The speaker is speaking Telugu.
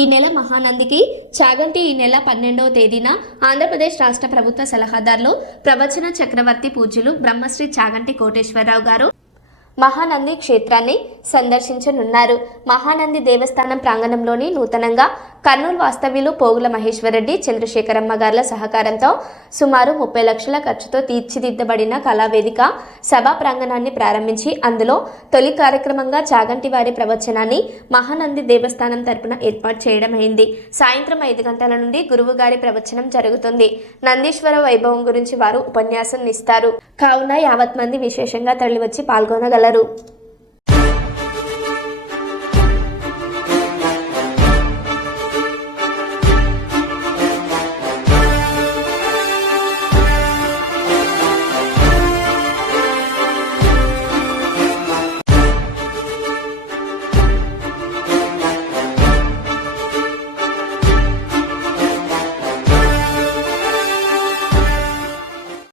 ఈ నెల మహానందికి చాగంటి ఈ నెల 12వ తేదీన ఆంధ్రప్రదేశ్ రాష్ట్ర ప్రభుత్వ సలహాదారులు ప్రవచన చక్రవర్తి పూజ్యులు బ్రహ్మశ్రీ చాగంటి కోటేశ్వరరావు గారు మహానంది క్షేత్రాన్ని సందర్శించనున్నారు. మహానంది దేవస్థానం ప్రాంగణంలోని నూతనంగా కర్నూలు వాస్తవ్యులు పోగుల మహేశ్వరరెడ్డి, చంద్రశేఖరమ్మ గార్ల సహకారంతో సుమారు 30 లక్షల ఖర్చుతో తీర్చిదిద్దబడిన కళావేదిక సభా ప్రాంగణాన్ని ప్రారంభించి అందులో తొలి కార్యక్రమంగా చాగంటి వారి ప్రవచనాన్ని మహానంది దేవస్థానం తరపున ఏర్పాటు చేయడమైంది. సాయంత్రం 5 గంటల నుండి గురువు గారి ప్రవచనం జరుగుతుంది. నందీశ్వర వైభవం గురించి వారు ఉపన్యాసం ఇస్తారు. కావున యావత్ మంది విశేషంగా తరలివచ్చి పాల్గొనగలరు.